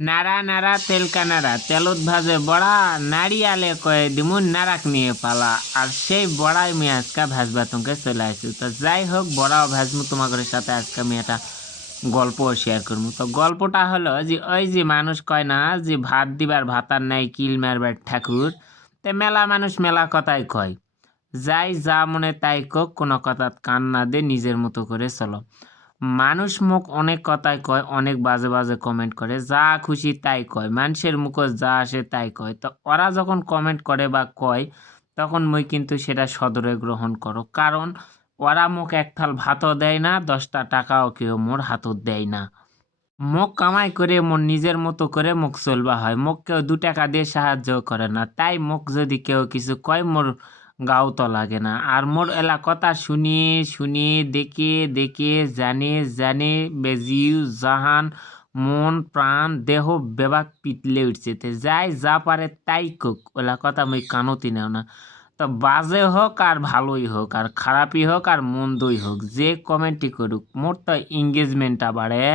নাড়া নাড়া তেলকা নাড়া তেলত ভাজে বড়া নাড়িয়ালে কয়ে দিমু নারাক নিয়ে পালা আর সেই বড়াই আমি আজকে ভাজবা তোমাকে চলে আসি তো যাই হোক বড়াও ভাজমু তোমাদের সাথে আজকে আমি একটা গল্প শেয়ার করব তো গল্পটা হলো যে ওই যে মানুষ কয় না যে ভাত দিবার ভাতার নাই কিল মারবার ঠাকুর তে মেলা মানুষ মেলা কথাই কয় যাই যা মনে তাই কোক কোনো কথা কান না দে নিজের মতো করে চলো মানুষ মুখ অনেক কথাই কয়, অনেক বাজে বাজে কমেন্ট করে, যা খুশি তাই কয়, মানুষের মুখ যা আসে তাই কয়। তো ওরা যখন কমেন্ট করে বা কয়, তখন মই কিন্তু সেটা সদরে গ্রহণ করো। কারণ ওরা মুখ এক থাল ভাতও দেয় না, দশটা টাকাও কেউ মোর হাতত দেয় না। মুখ কামাই করে, মোর নিজের মতো করে মুখ চলবা হয়। মুখ কেউ দু টাকা দিয়ে সাহায্য করে না। তাই মুখ যদি কেউ কিছু কয়, মোর গাও তো লাগে না। আর মোর এলা কথা শুনি শুনি, দেখে দেখে, জানে জানে, বেজিউ, জাহান, মন, প্রাণ, দেহ, বেবাক পিতলে উঠছে তে। যাই যা পারে তাই কোক ওলা কথা মই কানতি নেও না। তো বাজে হোক আর ভালোই হোক, আর খারাপই হোক আর মন্দই হোক, যে কমেন্টই করুক, মোর তো এঙ্গেজমেন্টটা বাড়ে,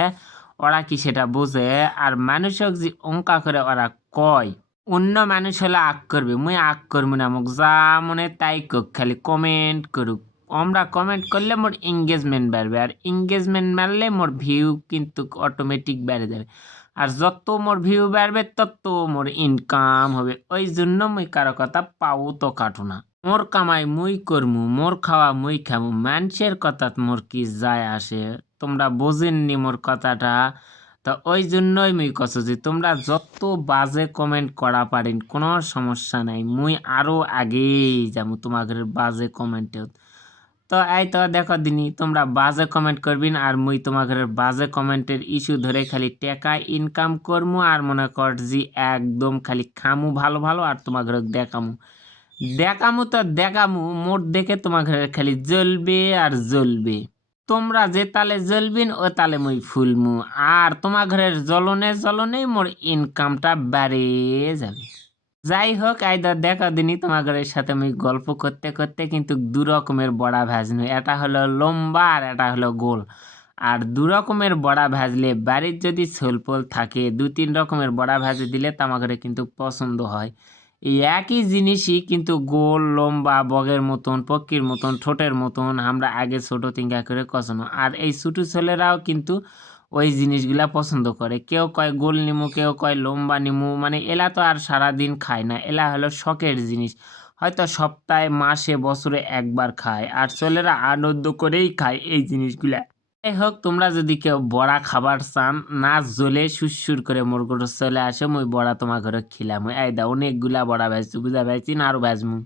ওরা কি সেটা বোঝে? আর মানুষক যে অঙ্কা করে ওরা কয় অন্য মানুষ হলে আগ করবে, মুই আগ করব না, মোক যা মনে তাই কোক খালি কমেন্ট করুক। আমরা কমেন্ট করলে মোর এঙ্গেজমেন্ট বাড়বে, আর এঙ্গেজমেন্ট মারলে মোর ভিউ কিন্তু অটোমেটিক বেড়ে যাবে। আর যত মোর ভিউ বাড়বে, তত মোর ইনকাম হবে। ওই জন্য মুই কারও কথা পাও তো কাটু না। মোর কামাই মুই করমু, মোর খাওয়া মুই খামু, মানুষের কথা মোর কি যায় আসে? তোমরা বোঝেননি মোর কথাটা। তো ওই জন্যই মুই কছো যে তোমরা যত বাজে কমেন্ট করা পারেন, কোনো সমস্যা নাই। মুই আরও আগেই যাব তোমাদের বাজে কমেন্টে তো এই তো দেখো দিনি, তোমরা বাজে কমেন্ট করবিন আর মুই তোমাদের বাজে কমেন্টের ইস্যু ধরে খালি টাকা ইনকাম করমু আর মনে কর যে একদম খালি খামু ভালো ভালো আর তোমাদের দেখামু। দেখামু তো দেখামু, মোট দেখে তোমাদের খালি জ্বলবে আর জ্বলবে। তোমরা যে তালে জ্বলবিন, ও তালে মুই ফুলমু। আর তোমার ঘরের জ্বলনে জ্বলনে মোর ইনকামটা বেড়ে যাবে। যাই হোক আইদা দেখা দিনই তোমার ঘরের সাথে আমি গল্প করতে করতে কিন্তু দু রকমের বড়া ভাজনু। এটা হলো লম্বা আর এটা হলো গোল। আর দু রকমের বড়া ভাজলে বাড়ির যদি ছোলপোল থাকে দু তিন রকমের বড়া ভাজে দিলে তোমার ঘরে কিন্তু পছন্দ হয়। এই একই জিনিসই কিন্তু গোল, লম্বা, বগের মতন, পক্ষীর মতন, ঠোঁটের মতন আমরা আগে ছোটো তিঙ্গা করে কষানো। আর এই ছোটো ছেলেরাও কিন্তু ওই জিনিসগুলা পছন্দ করে। কেউ কয় গোল নিমু, কেউ কয় লম্বা নিমু মানে এলা তো আর সারাদিন খায় না, এলা হলো শখের জিনিস। হয়তো সপ্তাহে, মাসে, বছরে একবার খায়। আর ছেলেরা আনন্দ করেই খায় এই জিনিসগুলা। যাই হোক, তোমরা যদি কেউ বড়া খাবার চান, না জ্বলে সুরসুর করে মোর ঘরে চলে আসে, মুই বড়া তোমার ঘরে খিলাম। আইদা অনেকগুলা বড়া ভাজছি, বুঝা ভাজছি না আরও ভাজমু?